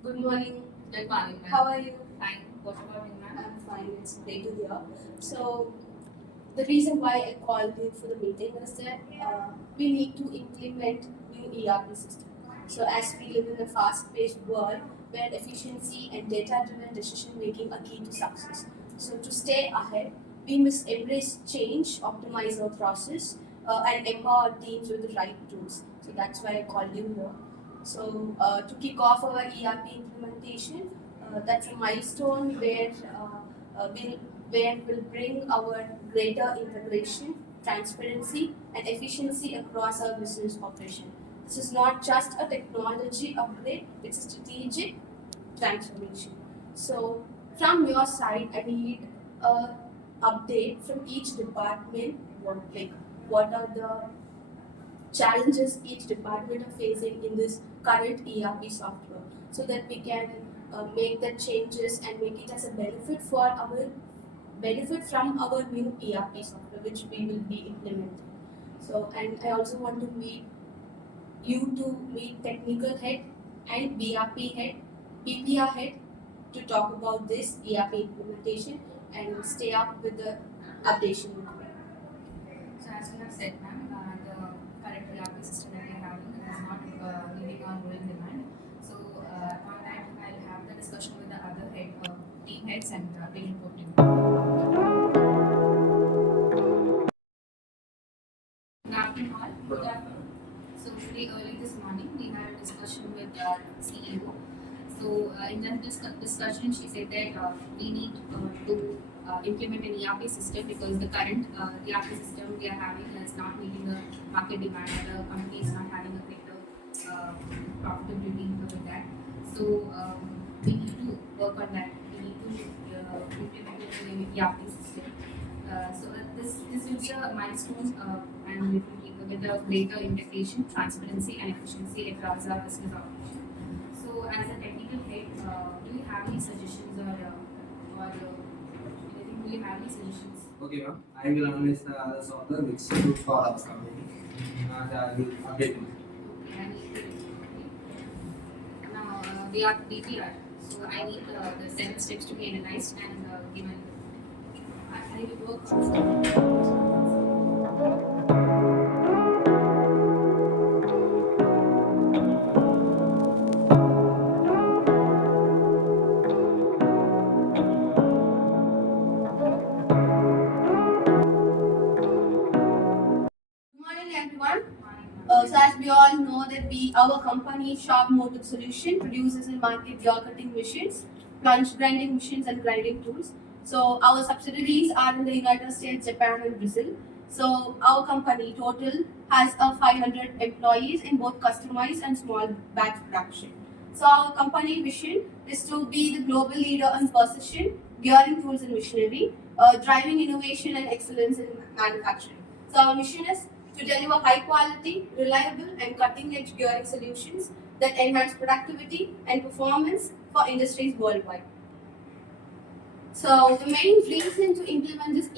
Good morning. Good morning, ma'am. How are you? Fine. What about you, ma'am? I'm fine. It's great to hear. So, the reason why I called you for the meeting is that we need to implement new ERP system. So, as we live in a fast-paced world where efficiency and data-driven decision making are key to success. So, to stay ahead, we must embrace change, optimize our process, and empower teams with the right tools. So that's why I called you here. So to kick off our ERP implementation, that's a milestone where we'll bring our greater integration, transparency, and efficiency across our business operation. This is not just a technology upgrade; it's a strategic transformation. So from your side, I need a update from each department. What are the challenges each department are facing in this current ERP software, so that we can make the changes and make it as a benefit from our new ERP software which we will be implementing. So, and I also want to meet technical head and BRP head, PPR head to talk about this ERP implementation and stay up with the updation. So as you have said, ma'am, the current ERP system that we are having is not meeting our growing demand. So on that, I'll have the discussion with the other team heads, and we'll report to you. Good afternoon, all. Good afternoon. So today early this morning, we had a discussion with our CEO. So in that discussion, she said that we need to implement an ERP system because the current ERP system we are having is not meeting the market demand. The company is not having a greater profitability with that. So we need to work on that. We need to implement an ERP system. This will be a milestone and it will give a greater integration, transparency, and efficiency across our business operation. So, as a technical head, do you have any suggestions or anything? Do you have any suggestions? Okay, ma'am. I will analyze the other software which suits for our company and I will update you. Okay, I need now we are DPR, so I need the 7 steps to be analyzed and given. I will work on. Good morning, everyone. So as we all know that our company Sharpmotive Solution produces and market jaw cutting machines, plunge grinding machines, and grinding tools. So our subsidiaries are in the United States, Japan, and Brazil. So our company total has 500 employees in both customized and small batch production. So our company vision is to be the global leader in precision gearing tools and machinery, driving innovation and excellence in manufacturing. So our mission is to deliver high quality, reliable, and cutting edge gearing solutions that enhance productivity and performance for industries worldwide. So the main reason to implement this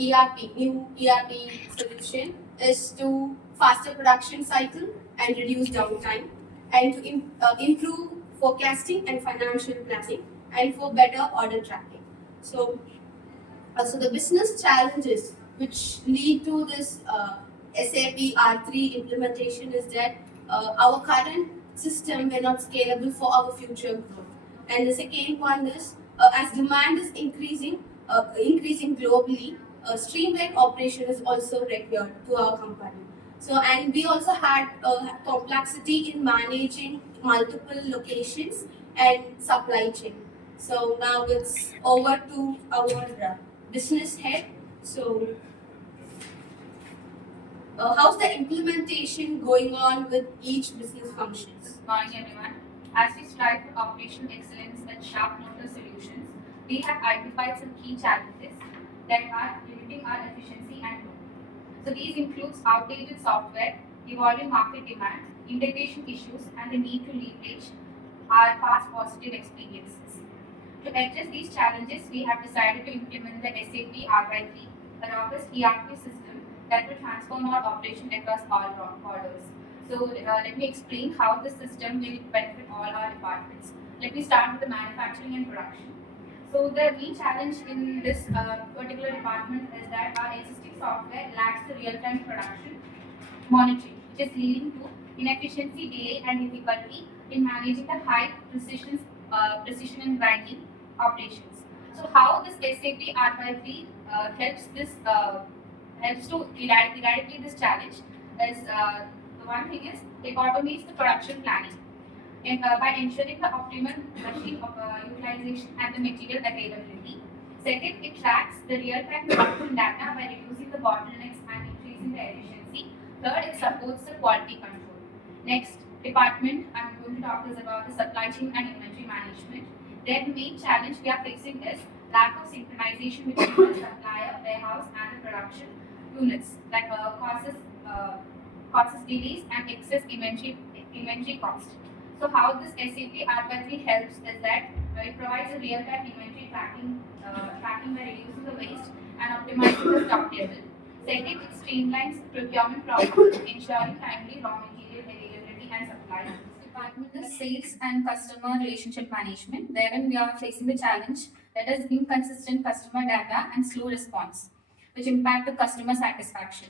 new ERP solution is to faster production cycle and reduce downtime, and to improve forecasting and financial planning, and for better order tracking. So the business challenges which lead to this SAP R3 implementation is that our current system may not scalable for our future growth. And the second one is as demand is increasing globally, streamlined operation is also required to our company. So, and we also had complexity in managing multiple locations and supply chain. So now it's over to our business head. So, how's the implementation going on with each business functions? Good morning, everyone. As we strive for operational excellence at Sharpmotive Solutions, we have identified some key challenges that are limiting our efficiency and growth. So these include outdated software, evolving market demand, integration issues, and the need to leverage our past positive experiences. To address these challenges, we have decided to implement the SAP RY3, a robust ERP system that will transform our operation across all borders. So let me explain how the system will benefit all our departments. Let me start with the manufacturing and production. So the main challenge in this particular department is that our existing software lacks the real-time production monitoring, which is leading to inefficiency, delay, and difficulty in managing the high precision and grinding operations. So how this SAP R53 helps to eradicate this challenge is the one thing is it automates the production planning and, by ensuring the optimal machine utilization and the material availability. Second, it tracks the real-time production data by reducing the bottlenecks and increasing the efficiency. Third, it supports the quality control. Next department I'm going to talk is about the supply chain and inventory management. Their main challenge we are facing is lack of synchronization between the supplier, warehouse, and the production units that causes delays and excess inventory cost. So how this SAP R53 helps is that it provides a real-time inventory tracking by reducing the waste and optimizing the stock level. Second, it streamlines procurement process, ensuring timely raw material availability and supply. Department is sales and customer relationship management. Therein we are facing the challenge that is inconsistent customer data and slow response, which impact the customer satisfaction.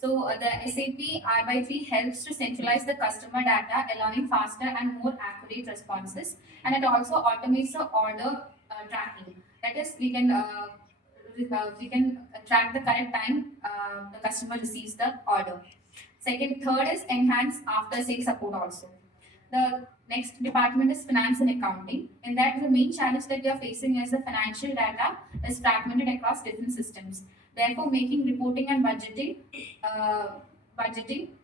So the SAP R by 3 helps to centralize the customer data, allowing faster and more accurate responses, and it also automates the order tracking. That is, we can track the correct time the customer receives the order. Third is enhanced after sales support also. The next department is finance and accounting. In that, the main challenge that we are facing is the financial data is fragmented across different systems. Therefore, making reporting and budgeting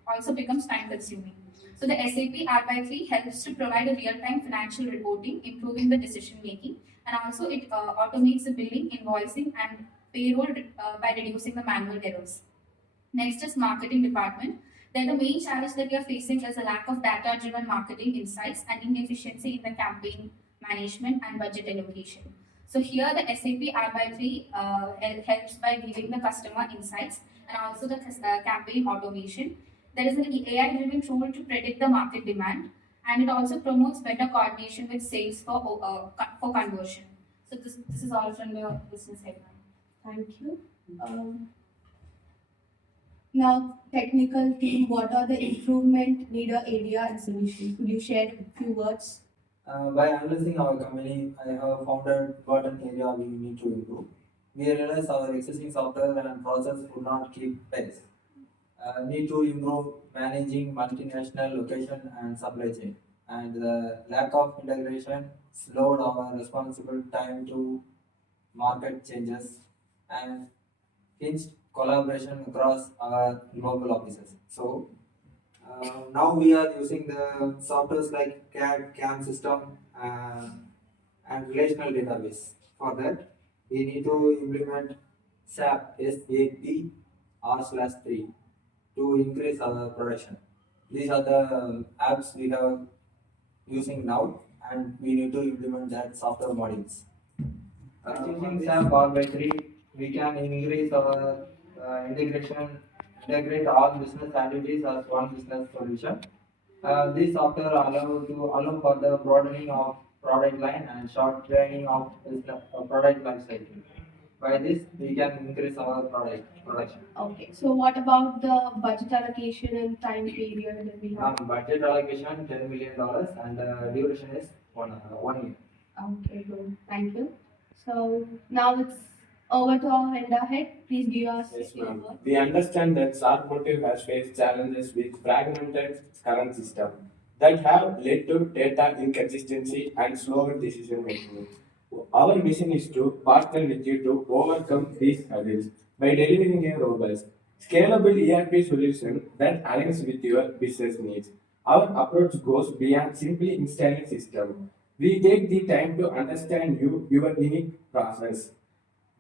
also becomes time consuming. So the SAP R by 3 helps to provide a real-time financial reporting, improving the decision making, and also it automates the billing, invoicing, and payroll by reducing the manual errors. Next is marketing department. Then the main challenge that we are facing is a lack of data-driven marketing insights and inefficiency in the campaign management and budget allocation. So here the SAP R by 3 helps by giving the customer insights and also the campaign automation. There is an AI-driven tool to predict the market demand, and it also promotes better coordination with sales for conversion. So this is all from the business segment. Thank you. Now, technical team, what are the improvement needed area and solution? Could you share a few words? By analyzing our company, I have found an important area we need to improve. We realize our existing software and process would not keep pace. Need to improve managing multinational location and supply chain. And the lack of integration slowed our responsible time to market changes and hinged collaboration across our global offices. So now we are using the softwares like CAD, CAM system, and relational database. For that, we need to implement SAP R/3 to increase our production. These are the apps we are using now, and we need to implement that software modules. Using SAP R/3, we can increase our integration, integrate all business activities as one business solution. This software allow for the broadening of product line and shortening of product life cycle. By this, we can increase our product production. Okay, so what about the budget allocation and time period that we have? Budget allocation $10 million and duration is 1 year. Okay, good. Thank you. So now it's over to our vendor head. Please give us Yes, your ma'am. words. We understand that Sharpmotive has faced challenges with fragmented current system that have led to data inconsistency and slower decision making. Our mission is to partner with you to overcome these hurdles by delivering a robust, scalable ERP solution that aligns with your business needs. Our approach goes beyond simply installing system. We take the time to understand your unique process,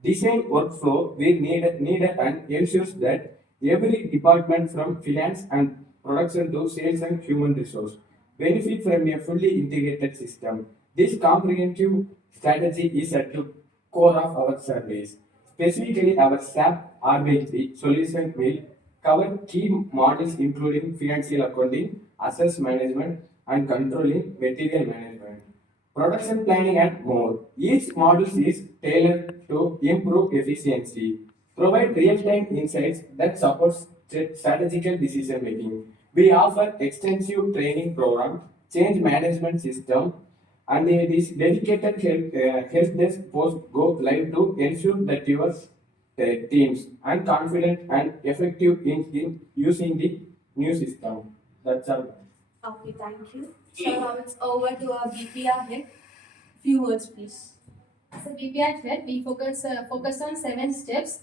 design workflow where needed and ensures that every department from finance and production to sales and human resource benefit from a fully integrated system. This comprehensive strategy is at the core of our service. Specifically, our SAP R/3 solution will cover key modules including financial accounting, assets management, and controlling material management, production planning, and more. Each module is tailored to improve efficiency, provide real-time insights that supports strategical decision making. We offer extensive training program, change management system, and this dedicated help desk post go live to ensure that your teams are confident and effective in using the new system. That's all. Okay, thank you. So now it's over to our BPR head. Few words, please. So BPR head, we focus on 7 steps.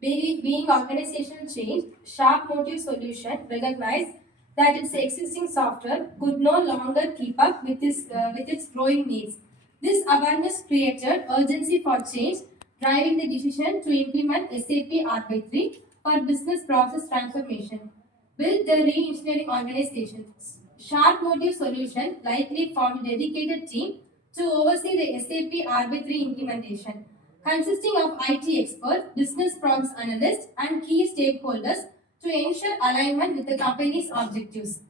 Being organizational change, Sharpmotive solution recognized that its existing software could no longer keep up with its growing needs. This awareness created urgency for change, driving the decision to implement SAP R/3 for business process transformation. Build the re-engineering organization. Sharpmotive solution likely formed a dedicated team to oversee the SAP R/3 implementation, consisting of IT experts, business process analysts, and key stakeholders to ensure alignment with the company's objectives.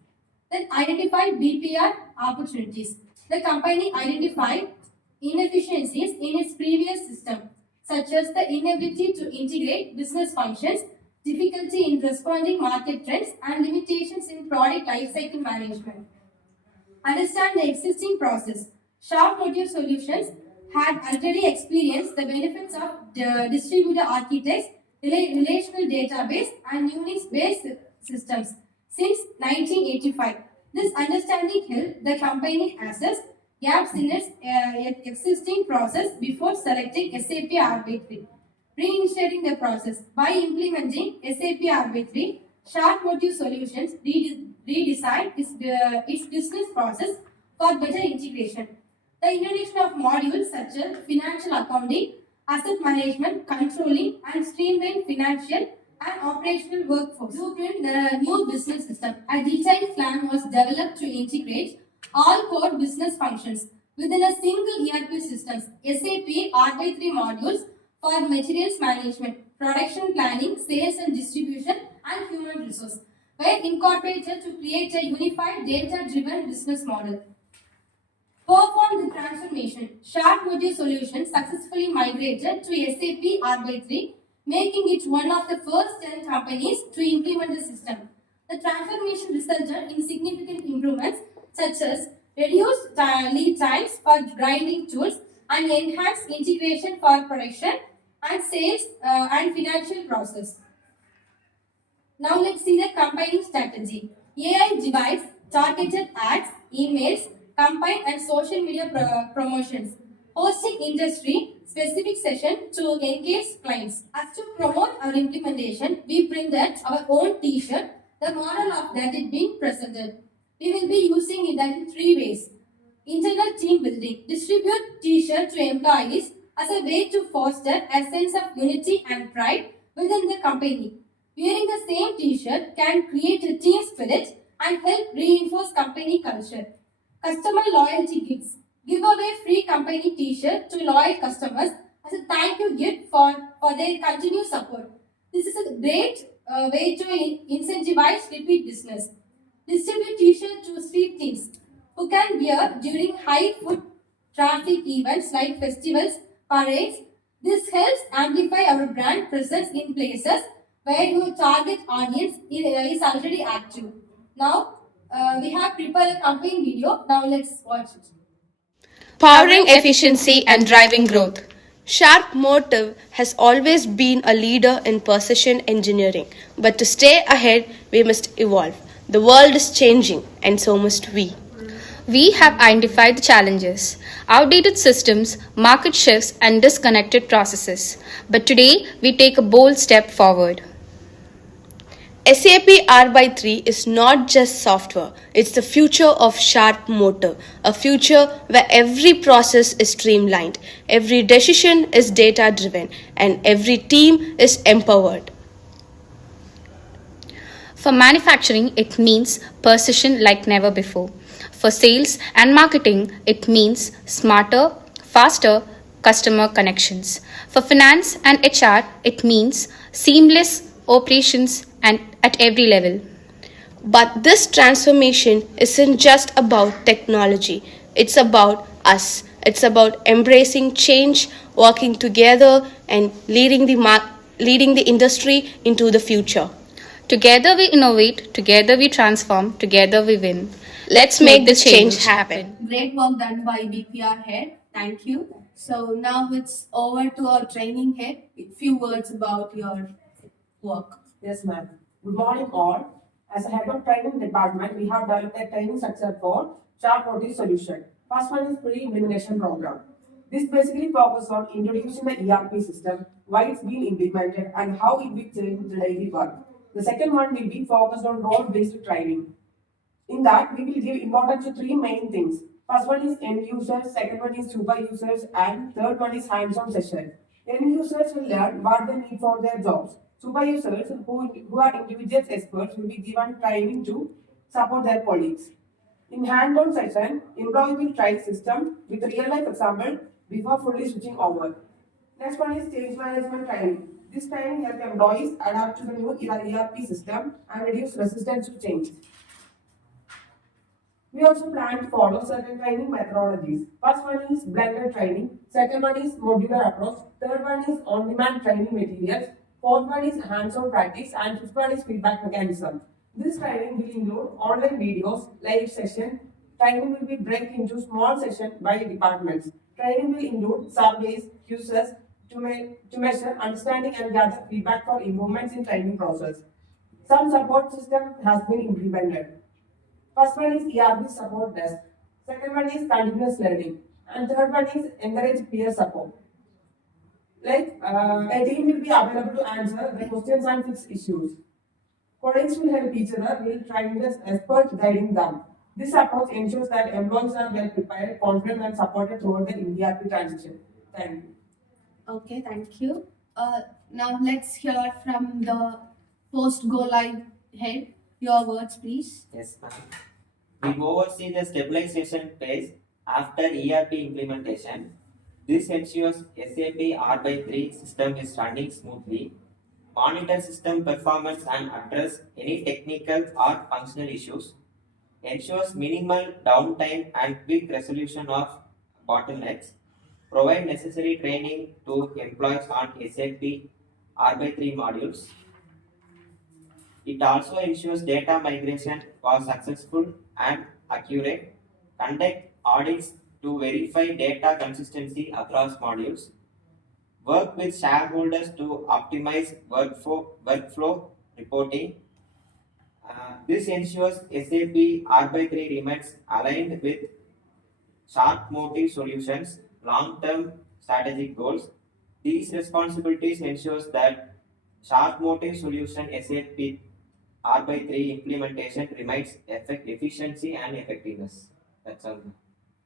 Then identify BPR opportunities. The company identified inefficiencies in its previous system, such as the inability to integrate business functions, difficulty in responding market trends, and limitations in product lifecycle management. Understand the existing process. Sharpmotive Solutions had already experienced the benefits of the distributed architects, relational database, and Unix-based systems since 1985. This understanding helped the company assess gaps in its existing process before selecting SAP R/3. Reinitiating the process. By implementing SAP R/3, Sharpmotive Solutions redesigned its business process for better integration. The introduction of modules such as financial accounting, asset management, controlling, and streamlined financial and operational workforce. Blueprint the new business system. A detailed plan was developed to integrate all core business functions within a single ERP system. SAP R/3 modules for materials management, production planning, sales and distribution, and human resource were incorporated to create a unified data-driven business model. Perform the transformation. Sharpmotive Solutions successfully migrated to SAP R/3, making it one of the first 10 companies to implement the system. The transformation resulted in significant improvements such as reduced lead times for grinding tools and enhanced integration for production and sales and financial process. Now let's see the campaigning strategy. AI device, targeted ads, emails, campaign and social media promotions. Hosting industry specific session to engage clients. As to promote our implementation, we printed our own t-shirt, the model of that is being presented. We will be using it in 3 ways. Internal team building. Distribute t-shirt to employees as a way to foster a sense of unity and pride within the company. Wearing the same t-shirt can create a team spirit and help reinforce company culture. Customer loyalty gifts. Give away free company t-shirt to loyal customers as a thank you gift for their continued support. This is a great way to incentivize repeat business. Distribute t-shirt to street teams who can wear during high foot traffic events like festivals, parades. This helps amplify our brand presence in places where your target audience is already active. Now, we have prepared a campaign video. Now let's watch it. Powering efficiency and driving growth. Sharpmotive has always been a leader in precision engineering, but to stay ahead, we must evolve. The world is changing, and so must we. We have identified the challenges, outdated systems, market shifts, and disconnected processes. But today, we take a bold step forward. SAP R/3 is not just software, it's the future of Sharpmotive, a future where every process is streamlined, every decision is data driven, and every team is empowered. For manufacturing, it means precision like never before. For sales and marketing, it means smarter, faster customer connections. For finance and HR, it means seamless operations and at every level. But this transformation isn't just about technology, it's about us. It's about embracing change, working together, and leading the industry into the future. Together we innovate, together we transform, together we win. Let's make this change happen. Great work done by BPR head. Thank you. So now it's over to our training head. A few words about your work. Yes, ma'am. Good morning, all. As a head of training department, we have developed a training structure for Sharpmotive solution. First one is pre-implementation program. This basically focuses on introducing the ERP system, why it's been implemented, and how it will change the daily work. The second one will be focused on role-based training. In that, we will give importance to three main things. First one is end users, second one is super users, and third one is hands-on session. End users will learn what they need for their jobs. Super users, who are individual experts, will be given training to support their colleagues. In hands-on session, employee will try system with real-life example before fully switching over. Next one is change management training. This training helps employees adapt to the new ERP system and reduce resistance to change. We also plan to follow certain training methodologies. First one is blended training, second one is modular approach, third one is on-demand training materials, fourth one is hands-on practice, and fifth one is feedback mechanism. This training will include online videos, live session. Training will be broken into small sessions by departments. Training will include surveys, quizzes to measure understanding and gather feedback for improvements in training process. Some support system has been implemented. First one is ERP support desk. Second one is continuous learning. And third one is encourage peer support. A team will be available to answer the questions and fix issues. Colleagues will help each other, will train the expert guiding them. This approach ensures that employees are well prepared, confident, and supported throughout the ERP transition. Thank you. Okay, thank you. Now let's hear from the post go live head. Your words, please. Yes, ma'am. We oversee the stabilization phase after ERP implementation. This ensures SAP R/3 system is running smoothly, monitor system performance and address any technical or functional issues, ensures minimal downtime and quick resolution of bottlenecks, provide necessary training to employees on SAP R/3 modules. It also ensures data migration was successful and accurate, conduct audits to verify data consistency across modules, work with shareholders to optimize workflow reporting. This ensures SAP R/3 remains aligned with Sharpmotive solutions, long-term strategic goals. These responsibilities ensures that Sharpmotive solution SAP R/3 implementation remains efficiency and effectiveness. That's all.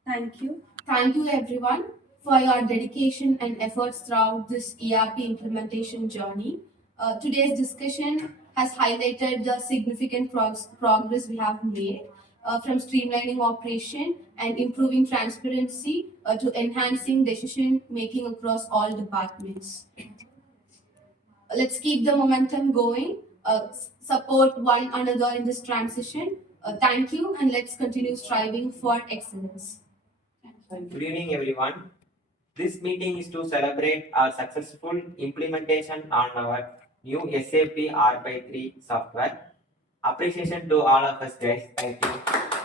Thank you. Thank you, everyone, for your dedication and efforts throughout this ERP implementation journey. Today's discussion has highlighted the significant progress we have made from streamlining operation and improving transparency to enhancing decision making across all departments. Let's keep the momentum going, support one another in this transition. Thank you, and let's continue striving for excellence. Good evening, everyone. This meeting is to celebrate our successful implementation on our new SAP R/3 software. Appreciation to all of us, guys. Thank you.